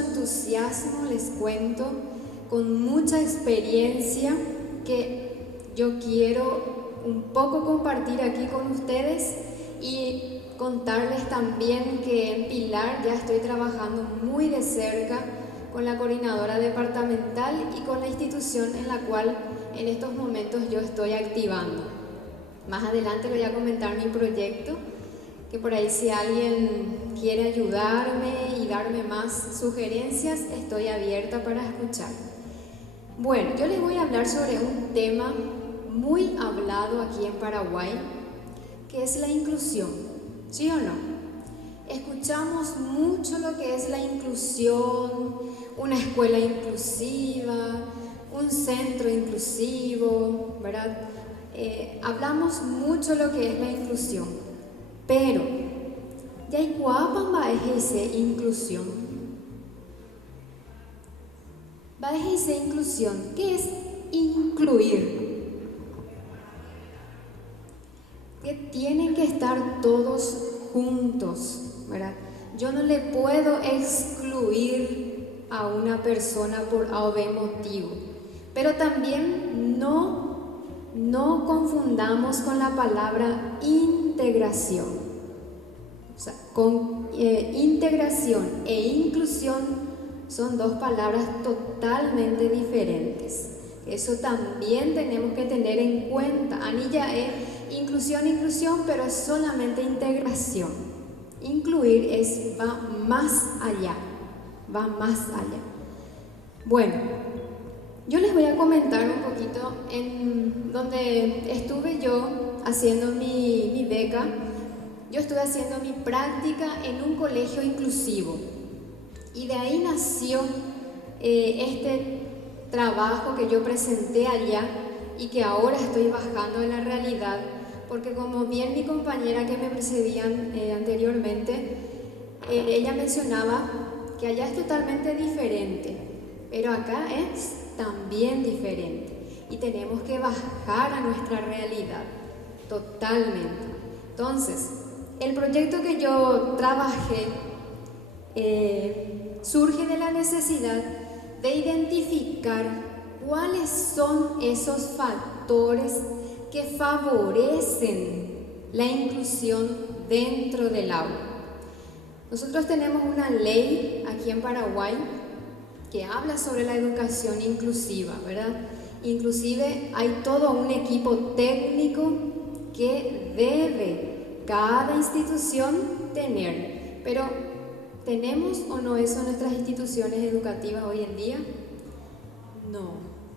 entusiasmo, les cuento, con mucha experiencia que yo quiero un poco compartir aquí con ustedes y contarles también que en Pilar ya estoy trabajando muy de cerca con la coordinadora departamental y con la institución en la cual en estos momentos yo estoy activando. Más adelante voy a comentar mi proyecto, que por ahí si alguien quiere ayudarme y darme más sugerencias, estoy abierta para escuchar. Bueno, yo les voy a hablar sobre un tema muy hablado aquí en Paraguay, que es la inclusión, ¿sí o no? Escuchamos mucho lo que es la inclusión, una escuela inclusiva, un centro inclusivo, ¿verdad? Hablamos mucho lo que es la inclusión, pero ¿ya hay cuápan va a esa inclusión? Va a esa inclusión, ¿qué es incluir? Que tienen que estar todos juntos, ¿verdad? Yo no le puedo excluir a una persona por A o B motivo, pero también no confundamos con la palabra integración. O sea, integración e inclusión son dos palabras totalmente diferentes. Eso también tenemos que tener en cuenta. Anilla es inclusión, pero es solamente integración. Incluir va más allá, va más allá. Bueno, yo les voy a comentar un poquito en donde estuve yo haciendo mi beca. Yo estuve haciendo mi práctica en un colegio inclusivo y de ahí nació este trabajo que yo presenté allá y que ahora estoy bajando en la realidad, porque como bien mi compañera que me precedían anteriormente, ella mencionaba que allá es totalmente diferente, pero acá es también diferente y tenemos que bajar a nuestra realidad totalmente. Entonces, el proyecto que yo trabajé surge de la necesidad de identificar cuáles son esos factores que favorecen la inclusión dentro del aula. Nosotros tenemos una ley aquí en Paraguay que habla sobre la educación inclusiva, ¿verdad? Inclusive hay todo un equipo técnico que debe cada institución tener, pero ¿tenemos o no eso en nuestras instituciones educativas hoy en día? No,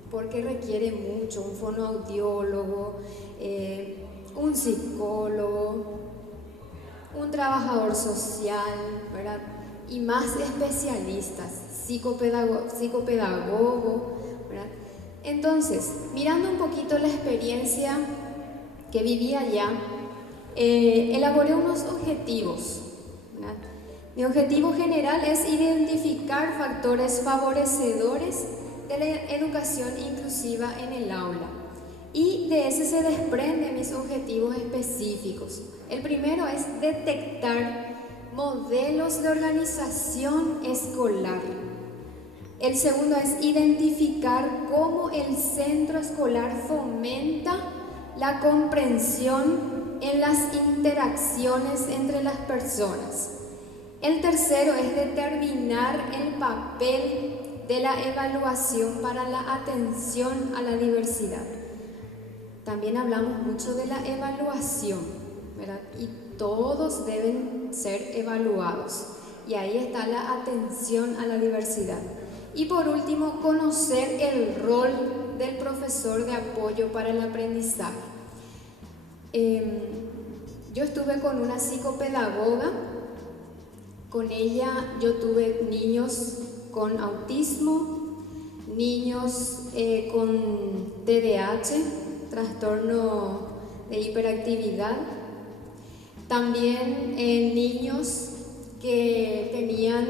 porque requiere mucho, un fonoaudiólogo, un psicólogo, un trabajador social, ¿verdad? Y más especialistas, psicopedagogo, ¿verdad? Entonces, mirando un poquito la experiencia que viví allá, elaboré unos objetivos, ¿verdad? Mi objetivo general es identificar factores favorecedores de la educación inclusiva en el aula. Y de ese se desprenden mis objetivos específicos. El primero es detectar modelos de organización escolar. El segundo es identificar cómo el centro escolar fomenta la comprensión en las interacciones entre las personas. El tercero es determinar el papel de la evaluación para la atención a la diversidad. También hablamos mucho de la evaluación, ¿verdad? Y todos deben ser evaluados. Y ahí está la atención a la diversidad. Y por último, conocer el rol del profesor de apoyo para el aprendizaje. Yo estuve con una psicopedagoga. Con ella yo tuve niños con autismo, niños con TDAH, trastorno de hiperactividad, también niños que tenían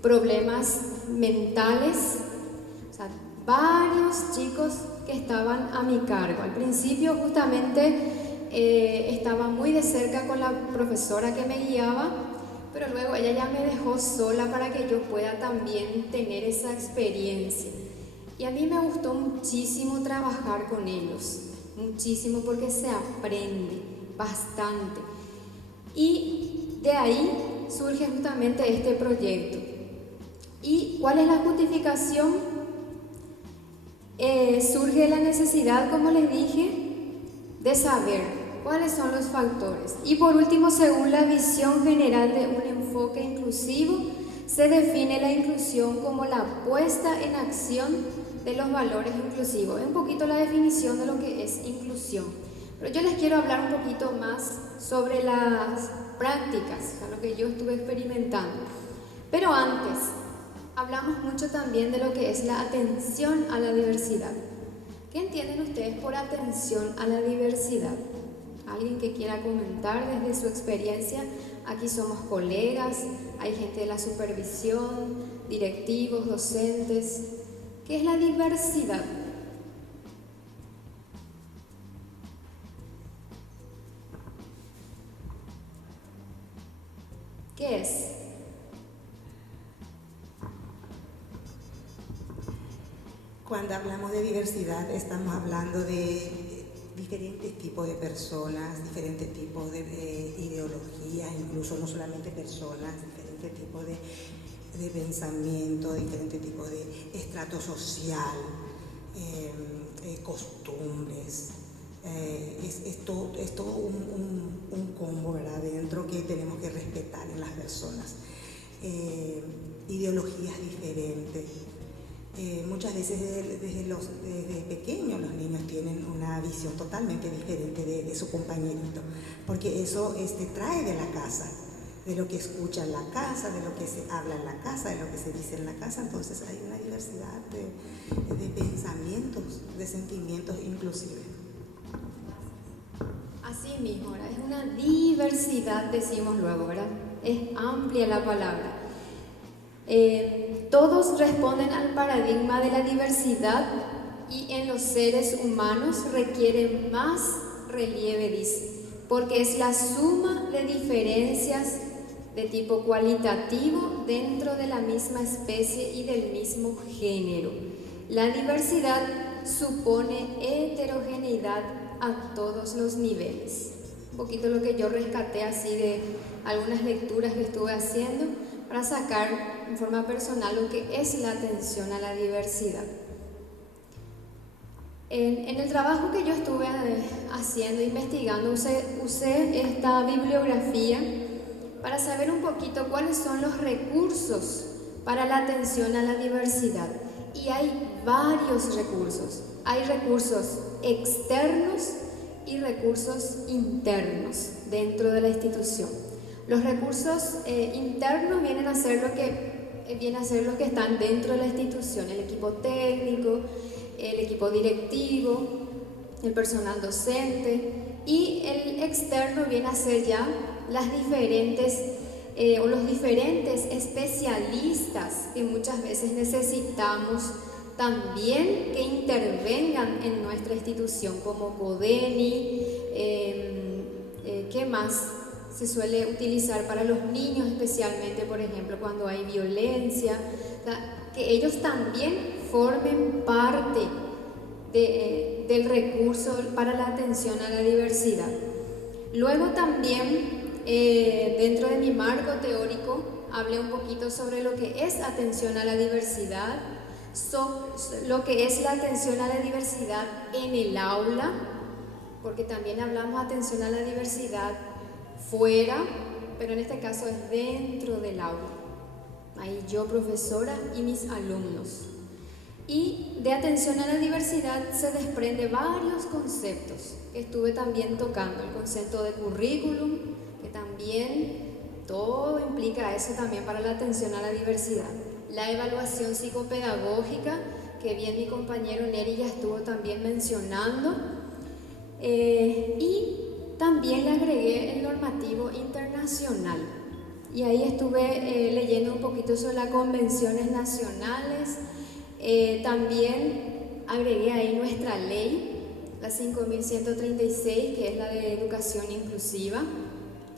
problemas mentales, o sea, varios chicos que estaban a mi cargo. Al principio justamente estaba muy de cerca con la profesora que me guiaba, pero luego ella ya me dejó sola para que yo pueda también tener esa experiencia. Y a mí me gustó muchísimo trabajar con ellos, muchísimo, porque se aprende bastante. Y de ahí surge justamente este proyecto. ¿Y cuál es la justificación? Surge la necesidad, como les dije, de saber cuáles son los factores. Y por último, según la visión general de un enfoque inclusivo, se define la inclusión como la puesta en acción de los valores inclusivos. Es un poquito la definición de lo que es inclusión. Pero yo les quiero hablar un poquito más sobre las prácticas, o sea, lo que yo estuve experimentando. Pero antes, hablamos mucho también de lo que es la atención a la diversidad. ¿Qué entienden ustedes por atención a la diversidad? ¿Alguien que quiera comentar desde su experiencia? Aquí somos colegas, hay gente de la supervisión, directivos, docentes. ¿Qué es la diversidad? ¿Qué es? Cuando hablamos de diversidad, estamos hablando de diferentes tipos de personas, diferentes tipos de ideologías, incluso no solamente personas, diferentes tipos de pensamiento, diferentes tipos de estrato social, costumbres. Es todo un combo, ¿verdad?, dentro que tenemos que respetar en las personas. Ideologías diferentes. Muchas veces desde pequeños los niños tienen una visión totalmente diferente de su compañerito, porque eso trae de la casa, de lo que escucha en la casa, de lo que se habla en la casa, de lo que se dice en la casa. Entonces hay una diversidad de pensamientos, de sentimientos inclusive. Así mismo, ¿verdad? Es una diversidad, decimos luego, ¿verdad? Es amplia la palabra. Todos responden al paradigma de la diversidad y en los seres humanos requieren más relieve, dice, porque es la suma de diferencias de tipo cualitativo dentro de la misma especie y del mismo género. La diversidad supone heterogeneidad a todos los niveles. Un poquito lo que yo rescaté así de algunas lecturas que estuve haciendo para sacar en forma personal lo que es la atención a la diversidad. En el trabajo que yo estuve haciendo, investigando, usé esta bibliografía para saber un poquito cuáles son los recursos para la atención a la diversidad. Y hay varios recursos. Hay recursos externos y recursos internos dentro de la institución. Los recursos internos vienen a ser los que están dentro de la institución: el equipo técnico, el equipo directivo, el personal docente, y el externo viene a ser ya las diferentes los diferentes especialistas que muchas veces necesitamos también que intervengan en nuestra institución, como CODENI, ¿qué más se suele utilizar para los niños especialmente, por ejemplo, cuando hay violencia? O sea, que ellos también formen parte del recurso para la atención a la diversidad. Luego también, dentro de mi marco teórico, hablé un poquito sobre lo que es atención a la diversidad, lo que es la atención a la diversidad en el aula, porque también hablamos de atención a la diversidad fuera, pero en este caso es dentro del aula. Ahí yo, profesora, y mis alumnos. Y de atención a la diversidad se desprende varios conceptos que estuve también tocando. El concepto de currículum, que también todo implica eso también para la atención a la diversidad. La evaluación psicopedagógica, que bien mi compañero Neri ya estuvo también mencionando. Y también le agregué el normativo internacional. Y ahí estuve leyendo un poquito sobre las convenciones nacionales. También agregué ahí nuestra ley, la 5136, que es la de educación inclusiva,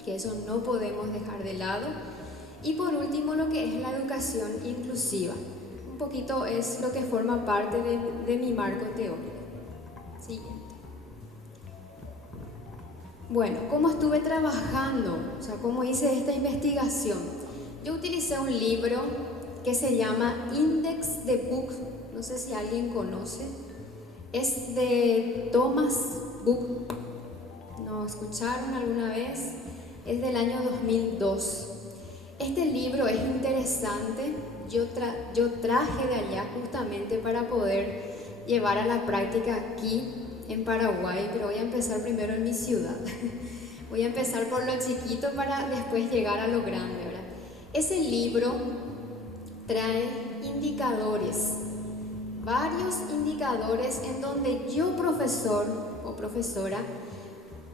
que eso no podemos dejar de lado. Y por último, lo que es la educación inclusiva. Un poquito es lo que forma parte de mi marco teórico. Siguiente. Bueno, ¿cómo estuve trabajando? O sea, ¿cómo hice esta investigación? Yo utilicé un libro que se llama Index de Book, no sé si alguien conoce, es de Thomas Book, ¿no escucharon alguna vez? Es del año 2002. Este libro es interesante, yo traje de allá justamente para poder llevar a la práctica aquí en Paraguay, pero voy a empezar primero en mi ciudad. Voy a empezar por lo chiquito para después llegar a lo grande, ¿verdad? Ese libro trae indicadores, varios indicadores en donde yo, profesor o profesora,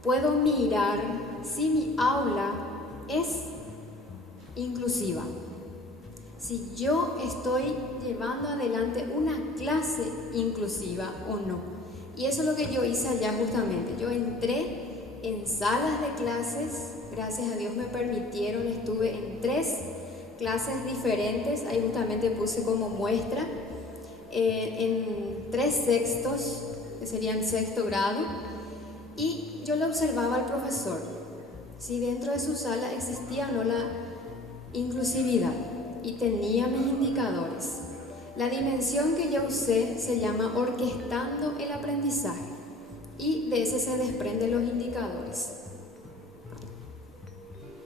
puedo mirar si mi aula es inclusiva, si yo estoy llevando adelante una clase inclusiva o no. Y eso es lo que yo hice allá justamente. Yo entré en salas de clases, gracias a Dios me permitieron, estuve en 3 clases diferentes, ahí justamente puse como muestra, en 3 sextos, que serían sexto grado, y yo le observaba al profesor, si dentro de su sala existía o no la inclusividad, y tenía mis indicadores. La dimensión que yo usé se llama orquestando el aprendizaje, y de ese se desprenden los indicadores.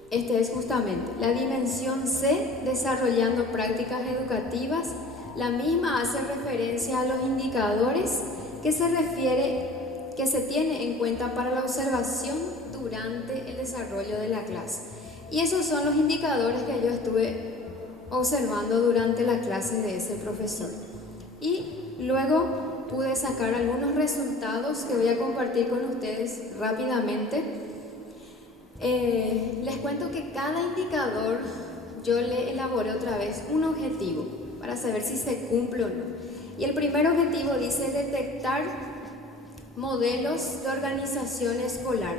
Este es justamente la dimensión C, desarrollando prácticas educativas. La misma hace referencia a los indicadores que se tiene en cuenta para la observación durante el desarrollo de la clase. Y esos son los indicadores que yo estuve observando durante la clase de ese profesor. Y luego pude sacar algunos resultados que voy a compartir con ustedes rápidamente. Les cuento que cada indicador yo le elaboré otra vez un objetivo para saber si se cumple o no. Y el primer objetivo dice detectar modelos de organización escolar.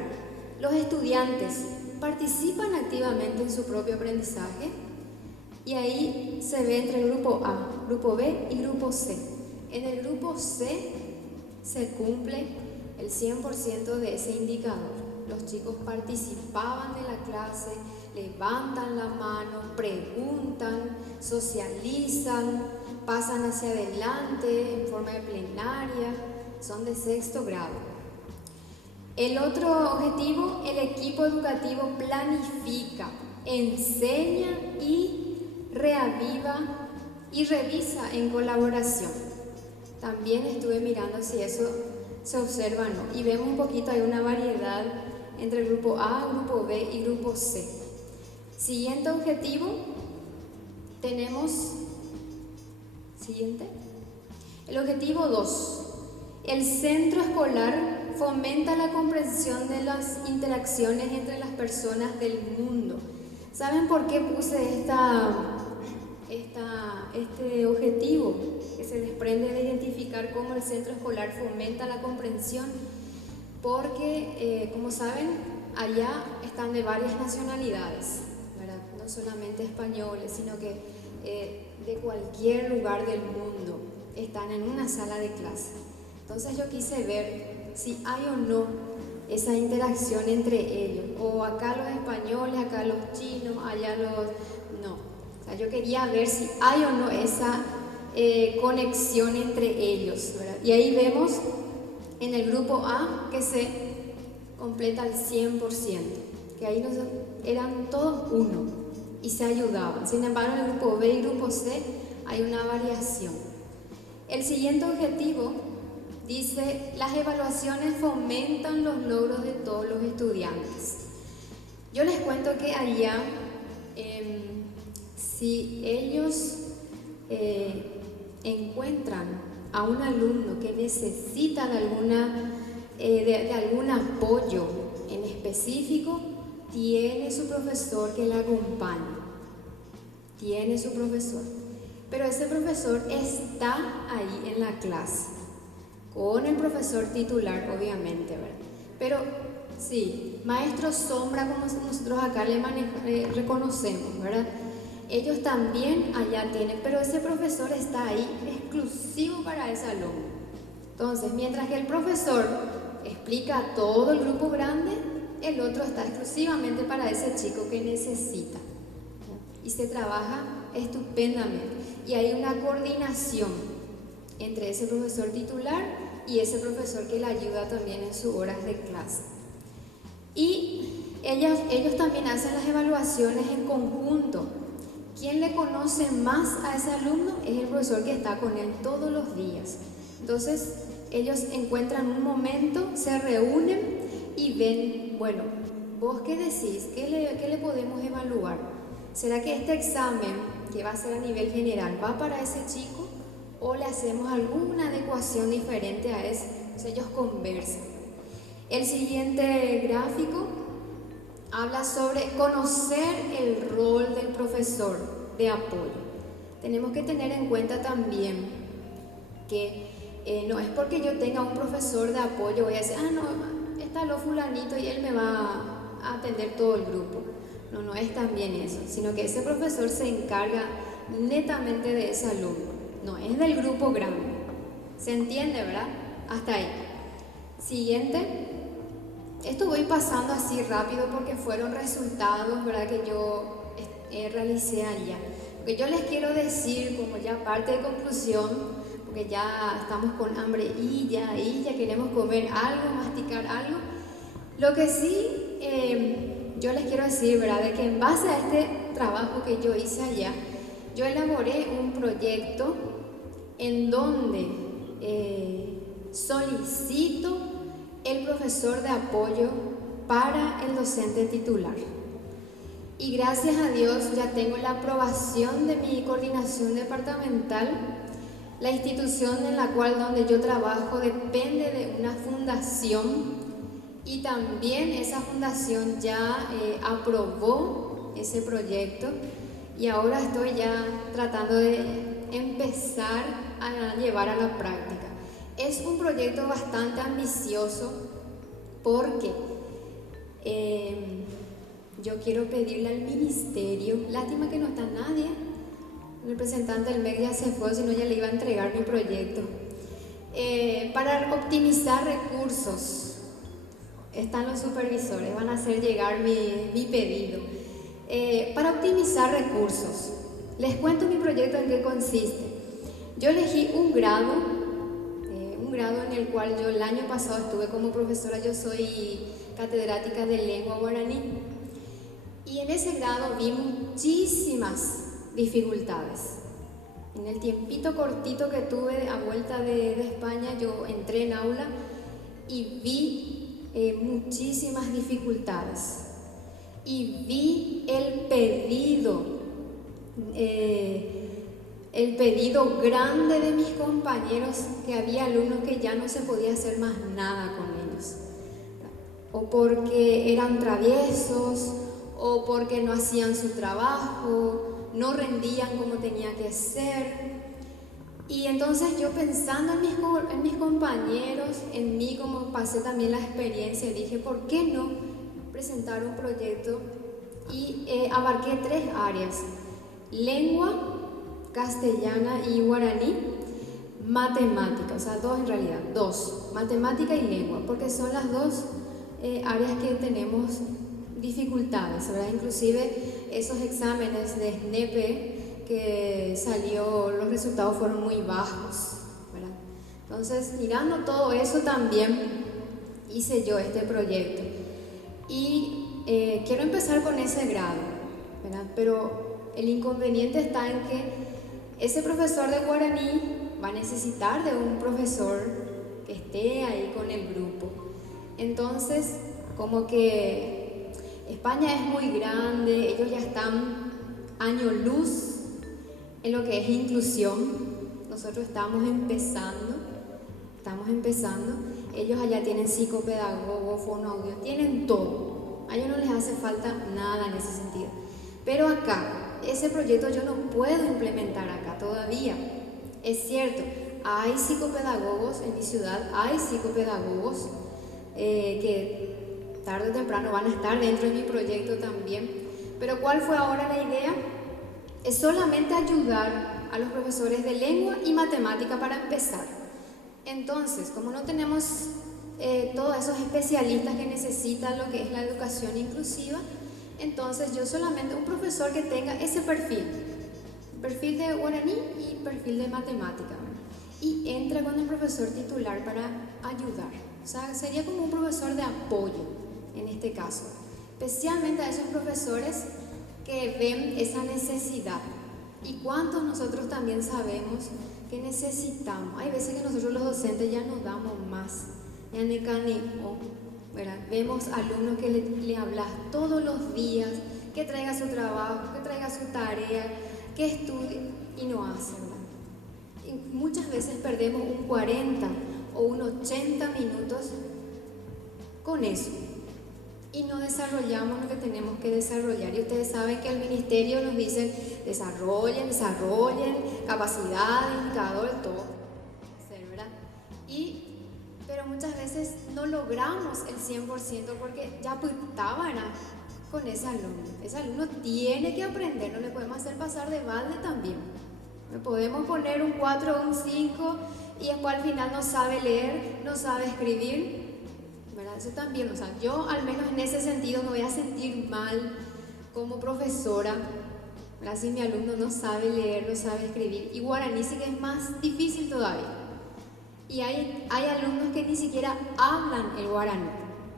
Los estudiantes participan activamente en su propio aprendizaje, y ahí se ve entre el grupo A, grupo B y grupo C. En el grupo C se cumple el 100% de ese indicador. Los chicos participaban de la clase, levantan la mano, preguntan, socializan, pasan hacia adelante en forma de plenaria, son de sexto grado. El otro objetivo, el equipo educativo planifica, enseña y reaviva y revisa en colaboración. También estuve mirando si eso se observa o no, y vemos un poquito, hay una variedad entre el grupo A, grupo B y grupo C. Siguiente objetivo, tenemos, siguiente, el objetivo 2. El centro escolar fomenta la comprensión de las interacciones entre las personas del mundo. ¿Saben por qué puse este objetivo que se desprende de identificar cómo el centro escolar fomenta la comprensión? Porque, como saben, allá están de varias nacionalidades, ¿verdad? No solamente españoles, sino que de cualquier lugar del mundo están en una sala de clase. Entonces yo quise ver si hay o no esa interacción entre ellos, o acá los españoles, acá los chinos, allá los... no, o sea, yo quería ver si hay o no esa conexión entre ellos, ¿verdad? Y ahí vemos en el grupo A que se completa al 100%, que ahí eran todos uno y se ayudaban. Sin embargo, en el grupo B y grupo C hay una variación. El siguiente objetivo dice: las evaluaciones fomentan los logros de todos los estudiantes. Yo les cuento que allá, si ellos encuentran a un alumno que necesita de algún apoyo en específico, tiene su profesor que le acompaña, tiene su profesor, pero ese profesor está ahí en la clase, con el profesor titular, obviamente, ¿verdad? Pero sí, maestro sombra, como nosotros acá le reconocemos, ¿verdad? Ellos también allá tienen, pero ese profesor está ahí exclusivo para ese alumno. Entonces, mientras que el profesor explica a todo el grupo grande, el otro está exclusivamente para ese chico que necesita. Y se trabaja estupendamente. Y hay una coordinación entre ese profesor titular y ese profesor que le ayuda también en sus horas de clase. Y ellos también hacen las evaluaciones en conjunto. Quien le conoce más a ese alumno es el profesor que está con él todos los días. Entonces, ellos encuentran un momento, se reúnen y ven, bueno, ¿vos qué decís? ¿Qué le podemos evaluar? ¿Será que este examen, que va a ser a nivel general, va para ese chico o le hacemos alguna adecuación diferente a ese? Entonces, ellos conversan. El siguiente gráfico habla sobre conocer el rol del profesor de apoyo. Tenemos que tener en cuenta también que no es porque yo tenga un profesor de apoyo voy a decir, no, está lo fulanito y él me va a atender todo el grupo. No es también eso, sino que ese profesor se encarga netamente de ese alumno, no es del grupo grande. ¿Se entiende, verdad? Hasta ahí. Siguiente. Esto voy pasando así rápido porque fueron resultados, ¿verdad?, que yo realicé allá. Lo que yo les quiero decir como ya parte de conclusión, porque ya estamos con hambre y ya queremos comer algo, masticar algo. Lo que sí yo les quiero decir, ¿verdad?, de que en base a este trabajo que yo hice allá, yo elaboré un proyecto en donde solicito el profesor de apoyo para el docente titular. Y gracias a Dios ya tengo la aprobación de mi coordinación departamental. La institución en la cual donde yo trabajo depende de una fundación y también esa fundación ya aprobó ese proyecto y ahora estoy ya tratando de empezar a llevar a la práctica. Es un proyecto bastante ambicioso porque yo quiero pedirle al ministerio, lástima que no está nadie, el representante del MEC ya se fue, si no ya le iba a entregar mi proyecto, para optimizar recursos. Están los supervisores, van a hacer llegar mi pedido. Para optimizar recursos, les cuento mi proyecto en qué consiste. Yo elegí un grado en el cual yo el año pasado estuve como profesora. Yo soy catedrática de lengua guaraní y en ese grado vi muchísimas dificultades. En el tiempito cortito que tuve a vuelta de España, yo entré en aula y vi muchísimas dificultades y vi el pedido grande de mis compañeros, que había alumnos que ya no se podía hacer más nada con ellos, o porque eran traviesos, o porque no hacían su trabajo, no rendían como tenía que ser. Y entonces yo pensando en mis compañeros, en mí, como pasé también la experiencia, dije, ¿por qué no presentar un proyecto? Y abarqué 3 áreas: lengua, castellana y guaraní, matemática, o sea, 2 en realidad, 2, matemática y lengua, porque son las 2 áreas que tenemos dificultades, ¿verdad? Inclusive esos exámenes de SNEPE que salió, los resultados fueron muy bajos, ¿verdad? Entonces, mirando todo eso también hice yo este proyecto y quiero empezar con ese grado, ¿verdad? Pero el inconveniente está en que ese profesor de guaraní va a necesitar de un profesor que esté ahí con el grupo. Entonces, como que España es muy grande, ellos ya están año luz en lo que es inclusión. Nosotros estamos empezando. Ellos allá tienen psicopedagogo, fonoaudio, tienen todo. A ellos no les hace falta nada en ese sentido. Pero acá, ese proyecto yo no puedo implementar acá todavía. Es cierto, hay psicopedagogos en mi ciudad, hay psicopedagogos que tarde o temprano van a estar dentro de mi proyecto también. Pero ¿cuál fue ahora la idea? es solamente ayudar a los profesores de lengua y matemática para empezar. Entonces, como no tenemos todos esos especialistas que necesitan lo que es la educación inclusiva, entonces yo solamente un profesor que tenga ese perfil de guaraní y perfil de matemática, ¿verdad? Y entra con el profesor titular para ayudar. O sea, sería como un profesor de apoyo en este caso, especialmente a esos profesores que ven esa necesidad. Y cuántos nosotros también sabemos que necesitamos. Hay veces que nosotros los docentes ya no damos más, ya ni caneo, ¿verdad? Vemos alumnos que le hablas todos los días, que traiga su trabajo, que traiga su tarea, que estudie y no hace, ¿verdad? Y muchas veces perdemos un 40 o un 80 minutos con eso y no desarrollamos lo que tenemos que desarrollar. Y ustedes saben que el ministerio nos dice desarrollen, capacidad, indicador, todo, ¿verdad? Pero muchas veces no logramos el 100% porque ya estaban con ese alumno. Ese alumno tiene que aprender, no le podemos hacer pasar de balde también. No podemos poner un 4 o un 5 y después al final no sabe leer, no sabe escribir, ¿verdad? Eso también, o sea, yo al menos en ese sentido me voy a sentir mal como profesora, ¿verdad? Si mi alumno no sabe leer, no sabe escribir. Y guaraní sí que es más difícil todavía. Y hay alumnos que ni siquiera hablan el guaraní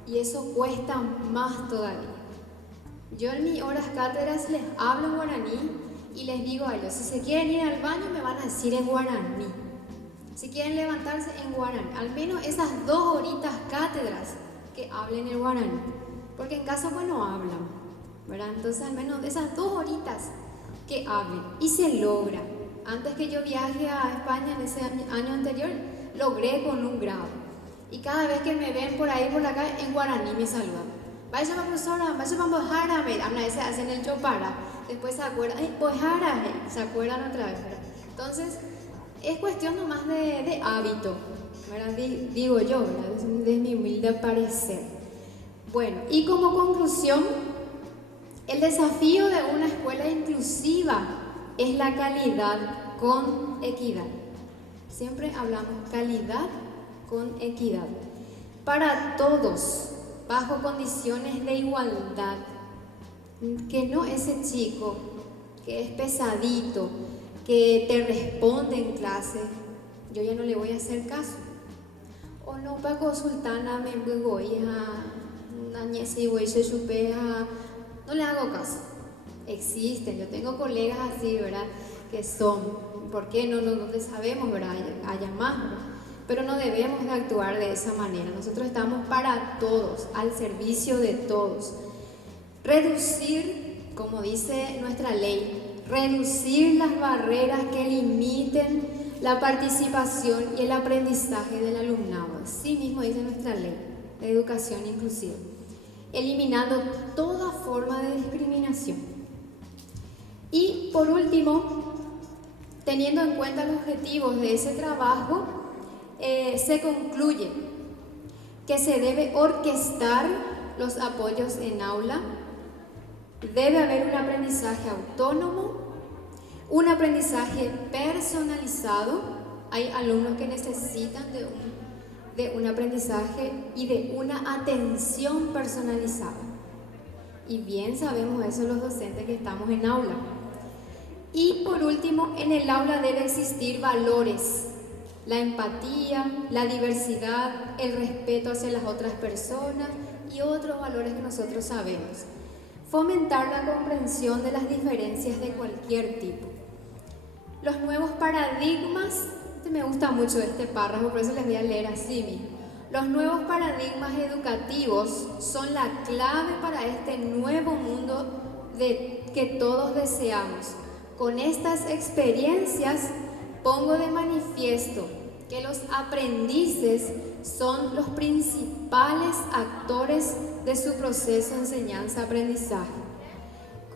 y eso cuesta más todavía. Yo en mis horas cátedras les hablo en guaraní y les digo a ellos, si se quieren ir al baño me van a decir en guaraní. Si quieren levantarse en guaraní, al menos esas 2 horitas cátedras que hablen el guaraní. Porque en casa pues no hablan, ¿verdad? Entonces al menos esas 2 horitas que hablen. Y se logra. Antes que yo viaje a España en ese año anterior, logré con un grado. Y cada vez que me ven por ahí, por acá, en guaraní me saludan. Vaya profesora, vaya vamos a jarabe. A veces hacen el chopara. Después se acuerdan, pues jarabe. Se acuerdan otra vez, ¿verdad? Entonces, es cuestión nomás de hábito, ¿verdad? Digo yo, ¿verdad? Es mi humilde parecer. Bueno, y como conclusión, el desafío de una escuela inclusiva es la calidad con equidad. Siempre hablamos calidad con equidad. Para todos, bajo condiciones de igualdad. Que no ese chico que es pesadito, que te responde en clase, yo ya no le voy a hacer caso. O no, Paco Sultana me voy no le hago caso. Existen, yo tengo colegas así, ¿verdad? Que son, ¿por qué? No sabemos, ¿verdad? Haya más, ¿verdad? Pero no debemos de actuar de esa manera. Nosotros estamos para todos, al servicio de todos. Reducir, como dice nuestra ley, reducir las barreras que limiten la participación y el aprendizaje del alumnado. Así mismo dice nuestra ley de educación inclusiva. Eliminando toda forma de discriminación. Y por último, teniendo en cuenta los objetivos de ese trabajo, se concluye que se debe orquestar los apoyos en aula, debe haber un aprendizaje autónomo, un aprendizaje personalizado. Hay alumnos que necesitan de un aprendizaje y de una atención personalizada. Y bien sabemos eso los docentes que estamos en aula. Y por último, en el aula debe existir valores. La empatía, la diversidad, el respeto hacia las otras personas y otros valores que nosotros sabemos. Fomentar la comprensión de las diferencias de cualquier tipo. Los nuevos paradigmas, me gusta mucho este párrafo, por eso les voy a leer así mismo. Los nuevos paradigmas educativos son la clave para este nuevo mundo que todos deseamos. Con estas experiencias pongo de manifiesto que los aprendices son los principales actores de su proceso de enseñanza-aprendizaje.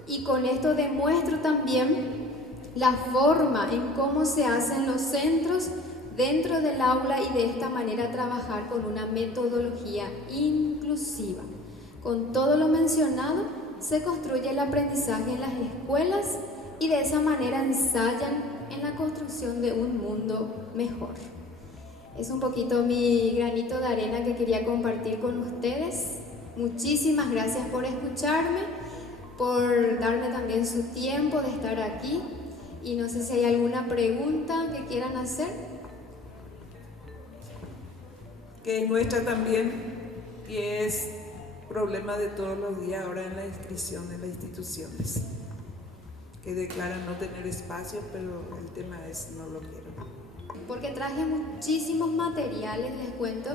Y con esto demuestro también la forma en cómo se hacen los centros dentro del aula y de esta manera trabajar con una metodología inclusiva. Con todo lo mencionado, se construye el aprendizaje en las escuelas y de esa manera ensayan en la construcción de un mundo mejor. Es un poquito mi granito de arena que quería compartir con ustedes. Muchísimas gracias por escucharme, por darme también su tiempo de estar aquí. Y no sé si hay alguna pregunta que quieran hacer. Que es nuestra también, y es problema de todos los días ahora en la inscripción de las instituciones, que declaran no tener espacio, pero el tema es no lo quiero. Porque traje muchísimos materiales, les cuento,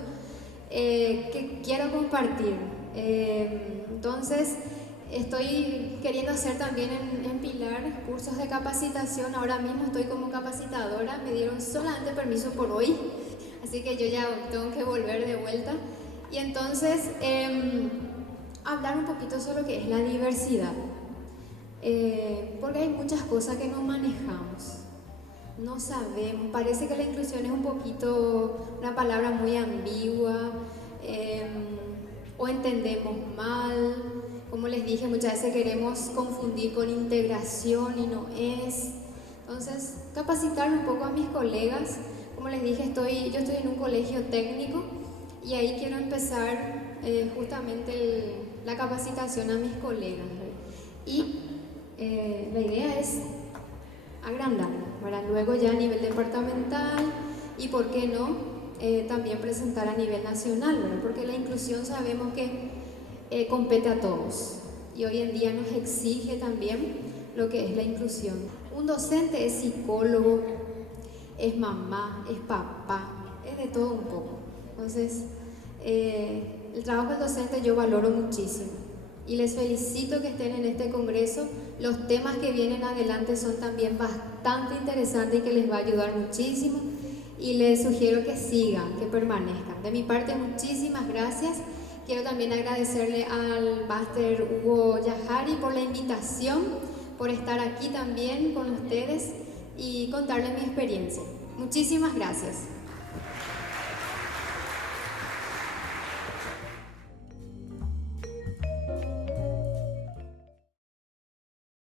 que quiero compartir. Entonces, estoy queriendo hacer también en Pilar cursos de capacitación. Ahora mismo estoy como capacitadora, me dieron solamente permiso por hoy, así que yo ya tengo que volver de vuelta. Y entonces, hablar un poquito sobre lo que es la diversidad, porque hay muchas cosas que no manejamos, no sabemos, parece que la inclusión es un poquito una palabra muy ambigua, o entendemos mal. Como les dije, muchas veces queremos confundir con integración y no es. Entonces, capacitar un poco a mis colegas. Como les dije, yo estoy en un colegio técnico y ahí quiero empezar justamente la capacitación a mis colegas. Y la idea es agrandar, para luego ya a nivel departamental y, ¿por qué no?, también presentar a nivel nacional, ¿verdad? Porque la inclusión sabemos que compete a todos y hoy en día nos exige también lo que es la inclusión. Un docente es psicólogo, es mamá, es papá, es de todo un poco. Entonces, el trabajo del docente yo valoro muchísimo y les felicito que estén en este congreso. Los temas que vienen adelante son también bastante interesantes y que les va a ayudar muchísimo, y les sugiero que sigan, que permanezcan. De mi parte, muchísimas gracias. Quiero también agradecerle al máster Hugo Yajari por la invitación, por estar aquí también con ustedes y contarles mi experiencia. Muchísimas gracias.